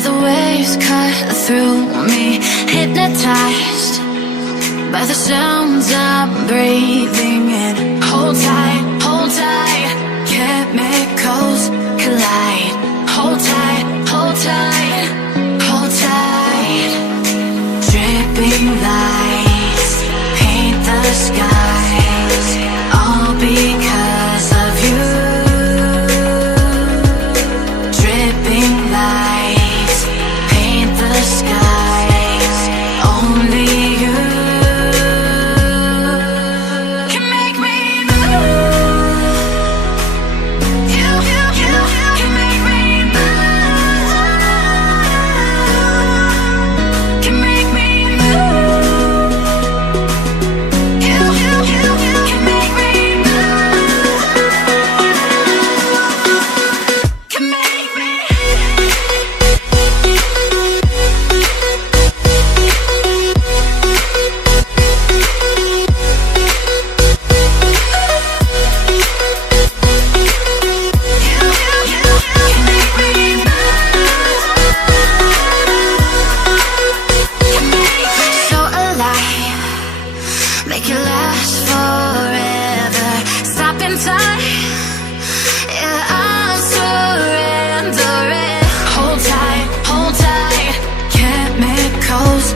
where the waves cut through me, hypnotized by the sounds I'm breathing in. Hold tight, chemicals collide. Hold tight, hold tight, hold tight. Dripping lights paint the skies, all because of you. Dripping lights paint the skies, only you can make me move. You can make me move. Can make me move. You can make me move. Can make me. So alive, make it last forever. Stop in time, yeah, I'm surrendering. Hold tight, chemicals